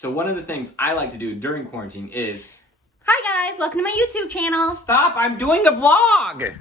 So one of the things I like to do during quarantine is... Hi guys, welcome to my YouTube channel. Stop, I'm doing a vlog!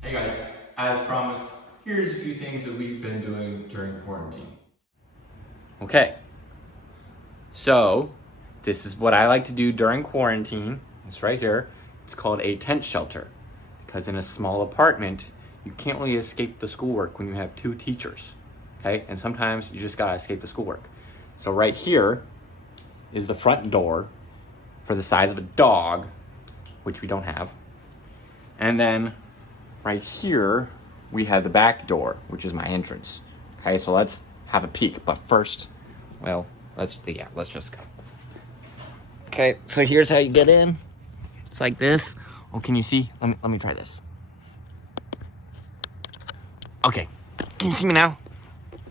Hey guys, as promised, here's a few things that we've been doing during quarantine. Okay, so this is what I like to do during quarantine. It's right here. It's called a tent shelter. Because in a small apartment, you can't really escape the schoolwork when you have two teachers, okay? And sometimes you just gotta escape the schoolwork. So right here is the front door for the size of a dog, which we don't have. And then right here, we have the back door, which is my entrance. Okay, so let's have a peek. But first, well, let's just go. Okay, so here's how you get in. It's like this. Oh, can you see? Let me try this. Okay, can you see me now?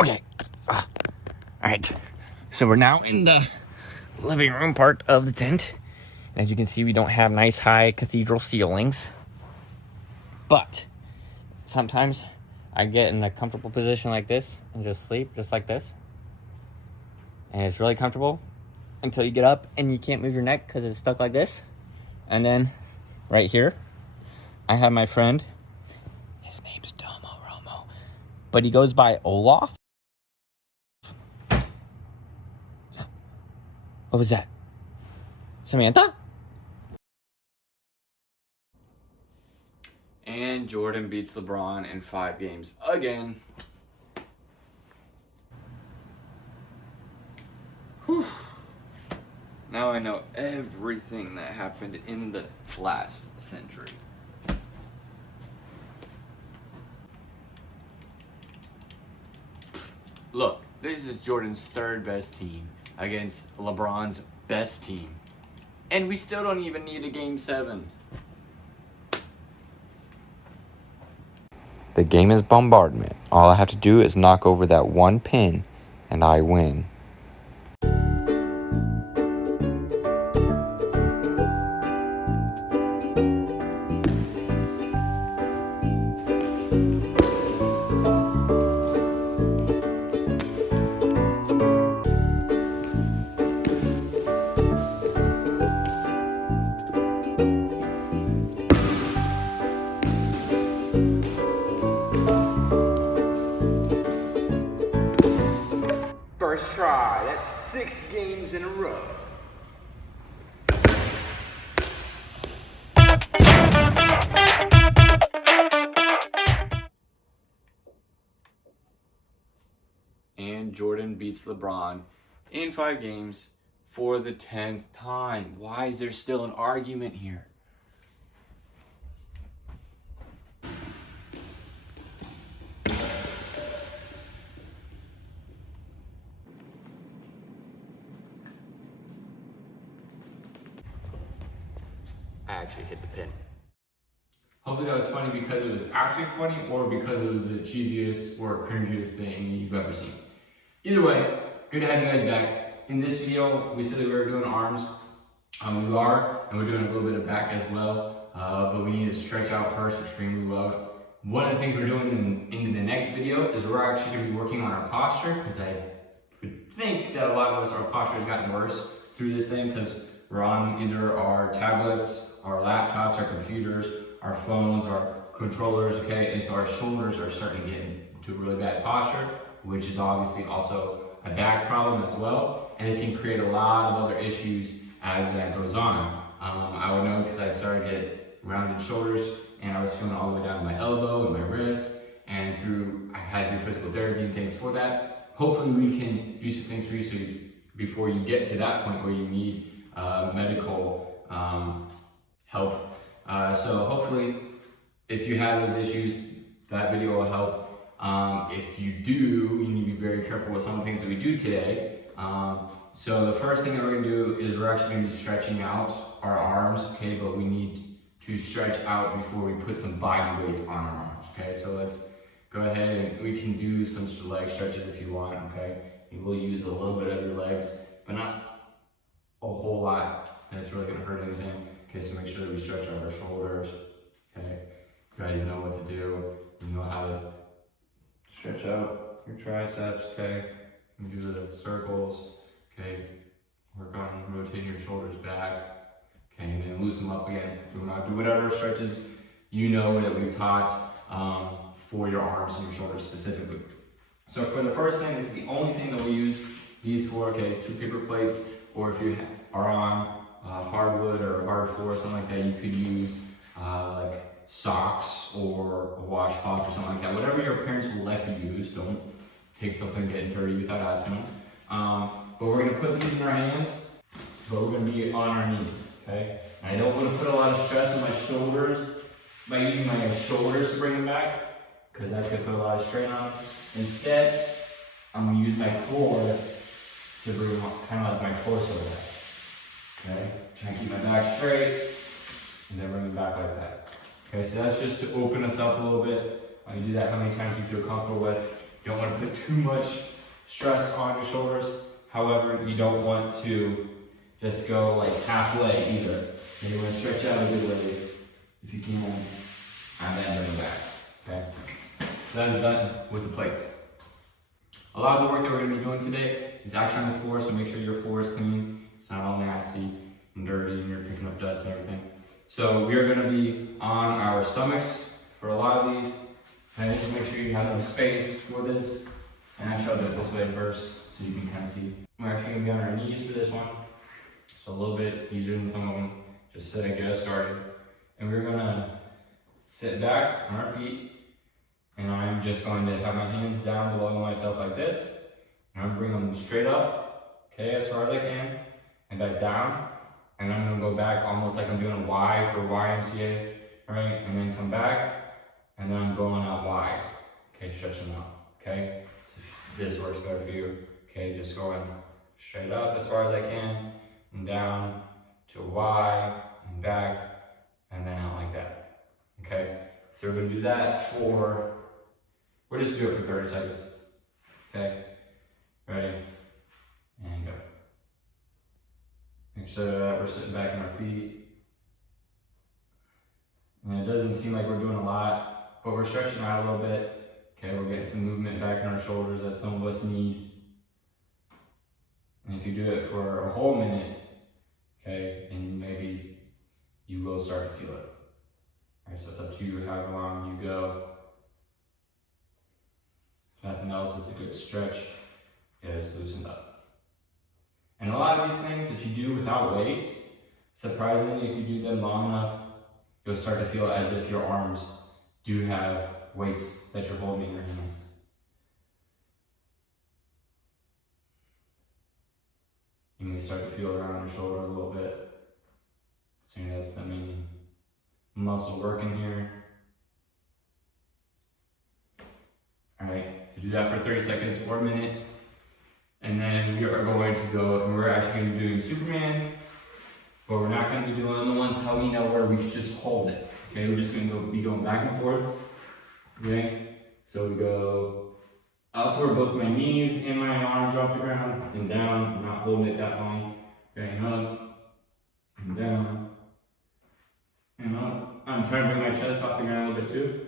Okay, all right. So we're now in the living room part of the tent. As you can see, we don't have nice high cathedral ceilings. But sometimes I get in a comfortable position like this and just sleep just like this. And it's really comfortable until you get up and you can't move your neck because it's stuck like this. And then right here, I have my friend. His name's Domo Romo, but he goes by Olaf. What was that? Samantha? And Jordan beats LeBron in 5 games again. Whew. Now I know everything that happened in the last century. Look, this is Jordan's 3rd best team against LeBron's best team. And we still don't even need a game 7. The game is bombardment. All I have to do is knock over that one pin, and I win. First try, that's 6 games in a row. And Jordan beats LeBron in 5 games for the 10th time. Why is there still an argument here? I actually hit the pin. Hopefully that was funny because it was actually funny or because it was the cheesiest or cringiest thing you've ever seen. Either way, good to have you guys back. In this video, we said that we were doing arms. We are, and we're doing a little bit of back as well, but we need to stretch out first extremely well. One of the things we're doing in the next video is we're actually going to be working on our posture, because I would think that a lot of us, our posture has gotten worse through this thing because we're on either our tablets, our laptops, our computers, our phones, our controllers, okay? And so our shoulders are starting to get into really bad posture, which is obviously also a back problem as well. And it can create a lot of other issues as that goes on. I would know because I started to get rounded shoulders and I was feeling all the way down to my elbow and my wrist. And I've had to do physical therapy and things for that. Hopefully we can do some things for you so before you get to that point where you need medical help. So hopefully if you have those issues, that video will help. If you do, you need to be very careful with some of the things that we do today. So the first thing that we're gonna do is we're actually gonna be stretching out our arms, okay? But we need to stretch out before we put some body weight on our arms, okay? So let's go ahead and we can do some leg stretches if you want, okay? You will use a little bit of your legs, but not a whole lot, and it's really gonna hurt anything. Okay, so make sure that we stretch out our shoulders, okay? You guys know what to do. You you'll have it stretch out your triceps, okay? And do the circles, okay? Work on rotating your shoulders back, okay? And then loosen them up again. Do whatever stretches you know that we've taught for your arms and your shoulders specifically. So for the first thing, this is the only thing that we use these for, okay? 2 paper plates, or if you are on hardwood or hard floor or something like that, you could use like socks or a washcloth or something like that. Whatever your parents will let you use. Don't take something getting dirty without asking them. But we're gonna put these in our hands, but we're gonna be on our knees, okay? And I don't wanna put a lot of stress on my shoulders by using my shoulders to bring them back, because that could put a lot of strain on them. Instead, I'm gonna use my core to bring them up, kind of like my torso back. Okay, try and keep my back straight, and then bring it back like that. Okay, so that's just to open us up a little bit. When you do that, how many times you feel comfortable with. You don't want to put too much stress on your shoulders. However, you don't want to just go like halfway either. You want to stretch out a good ways if you can, and then bring it back. Okay, so that is done with the plates. A lot of the work that we're going to be doing today is actually on the floor, so make sure your floor is clean. It's not all nasty and dirty and you're picking up dust and everything. So we are going to be on our stomachs for a lot of these. And just make sure you have enough space for this. And actually I'll do it this way first so you can kind of see. We're actually going to be on our knees for this one. So a little bit easier than some of them, just so get us started. And we're going to sit back on our feet. And I'm just going to have my hands down below myself like this. And I'm bringing them straight up, okay, as far as I can. And back down, and I'm gonna go back almost like I'm doing a Y for YMCA, right? And then come back, and then I'm going out wide, okay, stretch them out, okay? So if this works better for you, okay, just going straight up as far as I can, and down to a Y, and back, and then out like that, okay? So we're gonna do that for, we'll just do it for 30 seconds, okay? Ready, and go. Make sure that we're sitting back on our feet. And it doesn't seem like we're doing a lot, but we're stretching out a little bit. Okay, we're getting some movement back in our shoulders that some of us need. And if you do it for a whole minute, okay, then maybe you will start to feel it. Alright, so it's up to you however long you go. If nothing else, it's a good stretch. Get us loosened up. And a lot of these things that you do without weights, surprisingly, if you do them long enough, you'll start to feel as if your arms do have weights that you're holding in your hands. You may start to feel around your shoulder a little bit. So that's the main muscle working here. Alright, so do that for 30 seconds or a minute. And then we are going to go, and we're actually going to be doing Superman, but we're not going to be doing the ones how we know where we can just hold it. Okay, we're just going to be going back and forth. Okay, so we go upward, both my knees and my arms off the ground, and down, not holding it that long. Okay, and up, and down, and up. I'm trying to bring my chest off the ground a little bit too.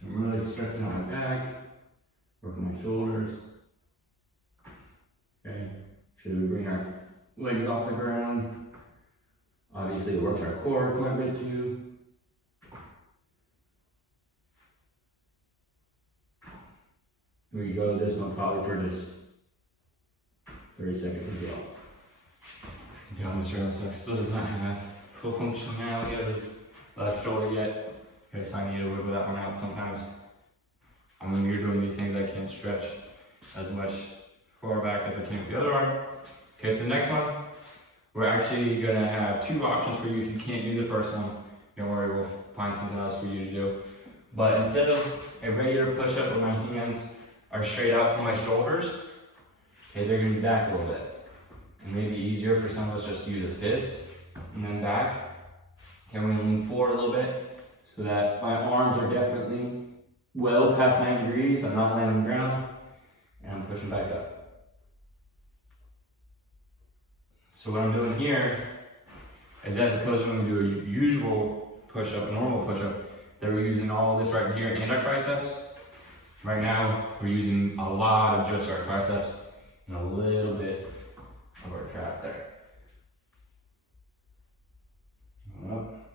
So I'm really stretching out my back, working my shoulders. Okay, so we bring our legs off the ground. Obviously it works our core quite a bit too. We go this one probably for just 30 seconds as well. Down the shoulder still does not have full functionality of his left shoulder yet. Okay, so I need to wiggle that one out sometimes. When you're doing these things, I can't stretch as much far back as I can with the other arm. Okay, so the next one, we're actually gonna have 2 options for you if you can't do the first one. Don't worry, we'll find something else for you to do. But instead of a regular push-up where my hands are straight out from my shoulders, okay, they're gonna be back a little bit. And maybe easier for some of us just to use a fist and then back. Okay, we're gonna lean forward a little bit so that my arms are definitely well past 90 degrees. I'm not laying on the ground, and I'm pushing back up. So what I'm doing here is, as opposed to when we do a usual push-up, normal push-up, that we're using all this right here and our triceps. Right now, we're using a lot of just our triceps and a little bit of our trap there. Up.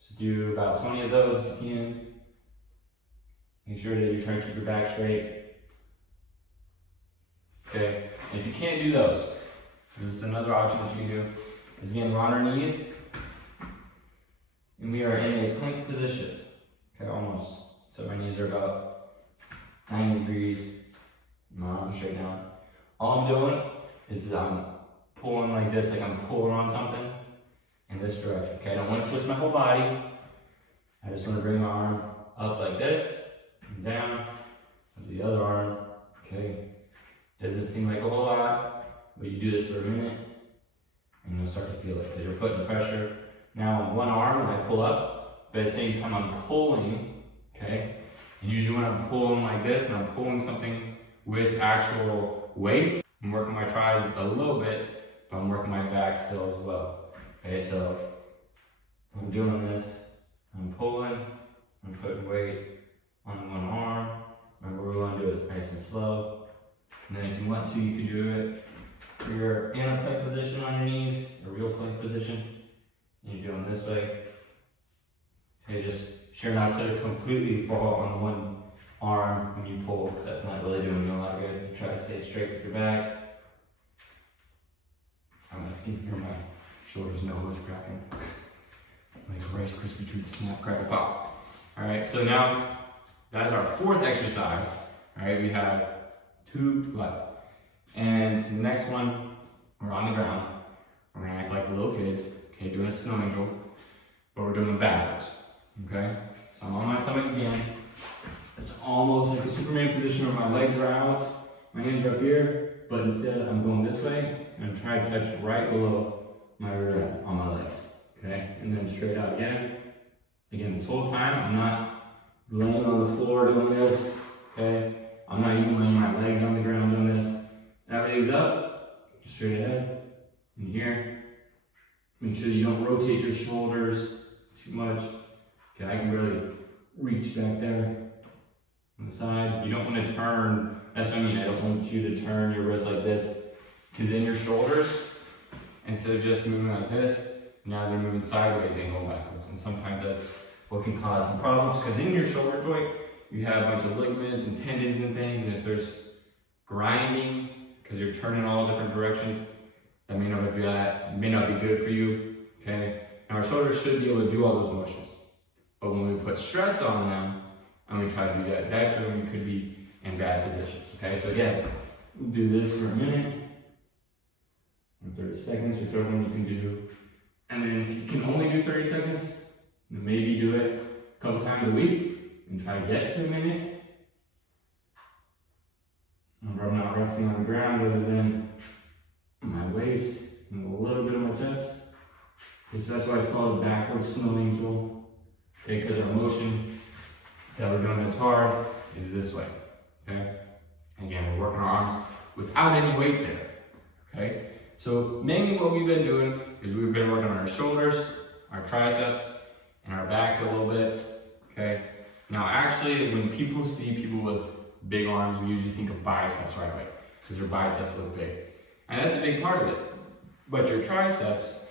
Just do about 20 of those if you can. Make sure that you're trying to keep your back straight. Okay, and if you can't do those, this is another option that you can do, is again, we're on our knees, and we are in a plank position. Okay, almost. So my knees are about 90 degrees, my arms straight down. All I'm doing is I'm pulling like this, like I'm pulling on something in this direction. Okay, I don't want to twist my whole body. I just want to bring my arm up like this, and down, to the other arm. Okay, doesn't seem like a whole lot, but you do this for a minute, and you'll start to feel it, because you're putting pressure now on one arm when I pull up, but at the same time I'm pulling, okay? And usually when I'm pulling like this, and I'm pulling something with actual weight, I'm working my tris a little bit, but I'm working my back still as well. Okay, so I'm doing this, I'm pulling, I'm putting weight on one arm. Remember, what we want to do is nice and slow. And then if you want to, you can do it where you're in a plank position on your knees, a real plank position, and you're doing this way. Okay, just sure not to completely fall on one arm when you pull, because that's not really doing you a lot of good. You try to stay straight with your back. I can hear my shoulders and elbows cracking. Like a Rice Krispie treat, snap, crackle, pop. All right, so now that's our fourth exercise. All right, we have 2 left. And the next one, we're on the ground. We're gonna act like the little kids, okay, doing a snow angel, but we're doing it backwards, okay? So I'm on my stomach again. It's almost like a Superman position where my legs are out, my hands are up here, but instead I'm going this way, and I'm trying to touch right below my rear on my legs, okay? And then straight out again. Again, this whole time, I'm not laying on the floor doing this, okay? I'm not even laying my legs on the ground doing this. Everything's up, straight ahead, and here. Make sure you don't rotate your shoulders too much. Okay, I can really reach back there on the side. You don't want to turn, that's what I mean, I don't want you to turn your wrist like this, because then your shoulders, instead of just moving like this, now they're moving sideways and going backwards. And sometimes that's what can cause some problems, because in your shoulder joint, you have a bunch of ligaments and tendons and things, and if there's grinding, because you're turning all different directions, that may not be good for you, okay? Now our shoulders should be able to do all those motions, but when we put stress on them, and we try to do that, that's when we could be in bad positions, okay? So again, we'll do this for a minute, and 30 seconds, your third one you can do, and then if you can only do 30 seconds, then maybe do it a couple times a week, and try to get to a minute. I'm not resting on the ground other than my waist and a little bit of my chest. So that's why it's called a backward snow angel. Okay, because our motion that we're doing that's hard is this way. Okay? Again, we're working our arms without any weight there. Okay? So mainly what we've been doing is we've been working on our shoulders, our triceps, and our back a little bit. Okay? Now actually, when people see people with big arms, we usually think of biceps right away, because your biceps look big. And that's a big part of it. But your triceps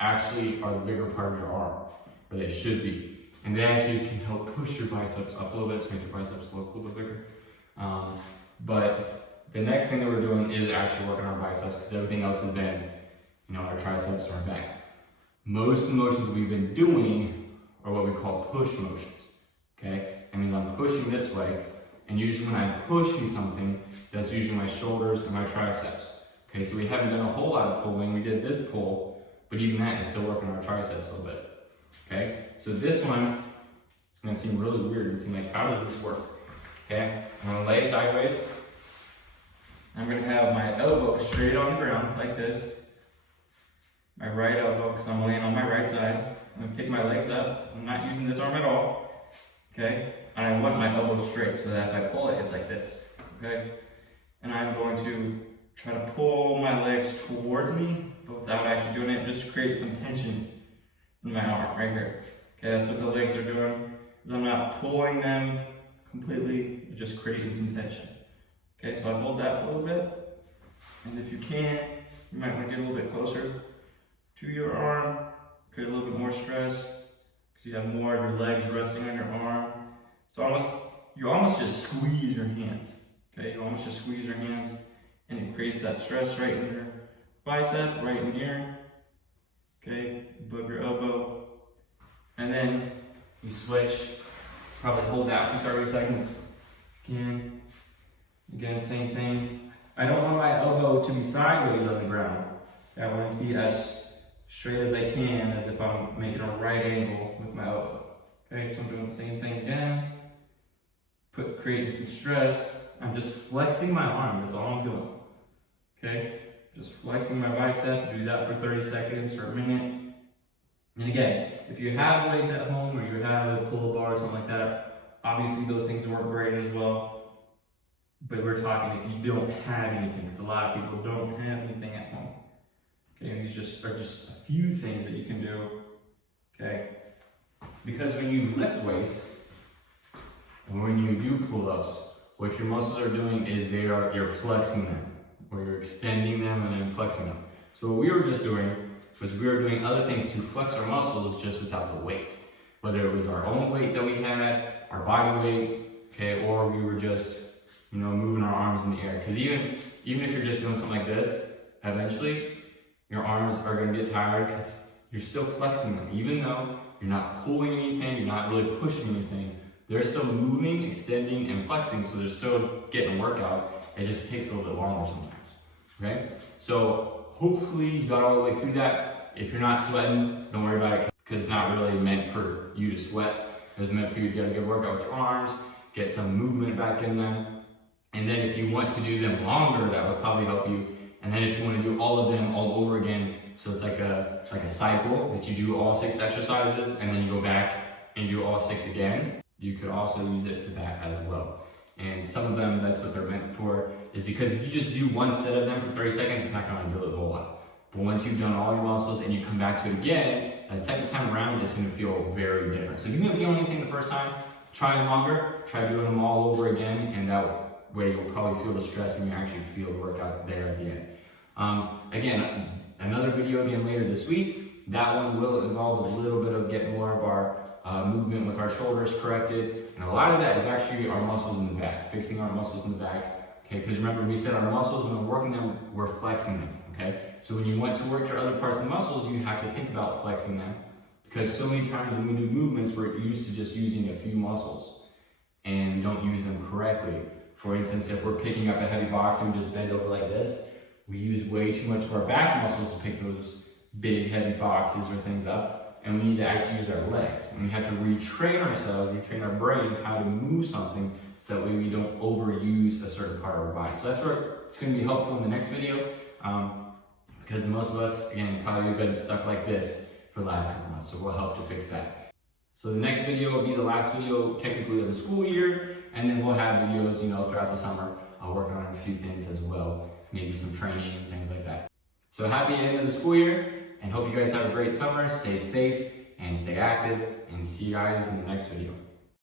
actually are the bigger part of your arm, or they should be. And they actually can help push your biceps up a little bit to make your biceps look a little bit bigger. But the next thing that we're doing is actually working our biceps, because everything else has been, our triceps or our back. Most of the motions we've been doing are what we call push motions. Okay? That means I'm pushing this way, and usually when I'm pushing something, that's usually my shoulders and my triceps. Okay, so we haven't done a whole lot of pulling. We did this pull, but even that is still working our triceps a little bit. Okay, so this one, it's gonna seem really weird and seem like, how does this work? Okay, I'm gonna lay sideways. I'm gonna have my elbow straight on the ground like this. My right elbow, because I'm laying on my right side. I'm gonna pick my legs up. I'm not using this arm at all. Okay, and I want my elbow straight so that if I pull it, it's like this. Okay, and I'm going to try to pull my legs towards me, but without actually doing it, just to create some tension in my arm, right here. Okay, that's what the legs are doing, is I'm not pulling them completely, just creating some tension. Okay, so I hold that for a little bit, and if you can, you might want to get a little bit closer to your arm, create a little bit more stress, because you have more of your legs resting on your arm. It's almost, you almost just squeeze your hands. Okay, you almost just squeeze your hands, and it creates that stress right in your bicep, right in here. Okay, above your elbow. And then you switch, probably hold that for 30 seconds. Again, same thing. I don't want my elbow to be sideways on the ground. I want it to be as straight as I can, as if I'm making a right angle with my elbow. Okay, so I'm doing the same thing again. Creating some stress. I'm just flexing my arm, that's all I'm doing. Okay, just flexing my bicep, do that for 30 seconds or a minute. And again, if you have weights at home or you have a pull-up bar or something like that, obviously those things work great as well. But we're talking if you don't have anything, because a lot of people don't have anything at home. Okay, these are just a few things that you can do. Okay, because when you lift weights and when you do pull-ups, what your muscles are doing is you're flexing them, or you're extending them and then flexing them. So what we were just doing was we were doing other things to flex our muscles just without the weight. Whether it was our own weight that we had, our body weight, okay, or we were just, moving our arms in the air. Because even if you're just doing something like this, eventually your arms are going to get tired because you're still flexing them. Even though you're not pulling anything, you're not really pushing anything, they're still moving, extending, and flexing, so they're still getting a workout. It just takes a little bit longer sometimes, okay? So hopefully you got all the way through that. If you're not sweating, don't worry about it, because it's not really meant for you to sweat. It was meant for you to get a good workout with your arms, get some movement back in them. And then if you want to do them longer, that would probably help you. And then if you want to do all of them all over again, so it's like a cycle that you do all 6 exercises and then you go back and do all 6 again, you could also use it for that as well. And some of them, that's what they're meant for, is because if you just do one set of them for 30 seconds, it's not going to do it a whole lot. But once you've done all your muscles and you come back to it again, the second time around, it's going to feel very different. So if you didn't feel anything the first time, try them longer, try doing them all over again, and that way you'll probably feel the stress when you actually feel the workout there at the end. Again, another video again later this week. That one will involve a little bit of getting more of our movement with our shoulders corrected. And a lot of that is actually our muscles in the back, fixing our muscles in the back. Okay, because remember, we said our muscles, when we're working them, we're flexing them. Okay, so when you want to work your other parts of the muscles, you have to think about flexing them. Because so many times when we do movements, we're used to just using a few muscles and we don't use them correctly. For instance, if we're picking up a heavy box and we just bend over like this, we use way too much of our back muscles to pick those big heavy boxes or things up, and we need to actually use our legs. And we have to retrain ourselves, retrain our brain how to move something so that way we don't overuse a certain part of our body. So that's where it's going to be helpful in the next video, because most of us, again, probably have been stuck like this for the last couple months, so we'll help to fix that. So the next video will be the last video technically of the school year, and then we'll have videos, throughout the summer, working on a few things as well, maybe some training and things like that. So happy end of the school year, and hope you guys have a great summer. Stay safe and stay active, and see you guys in the next video.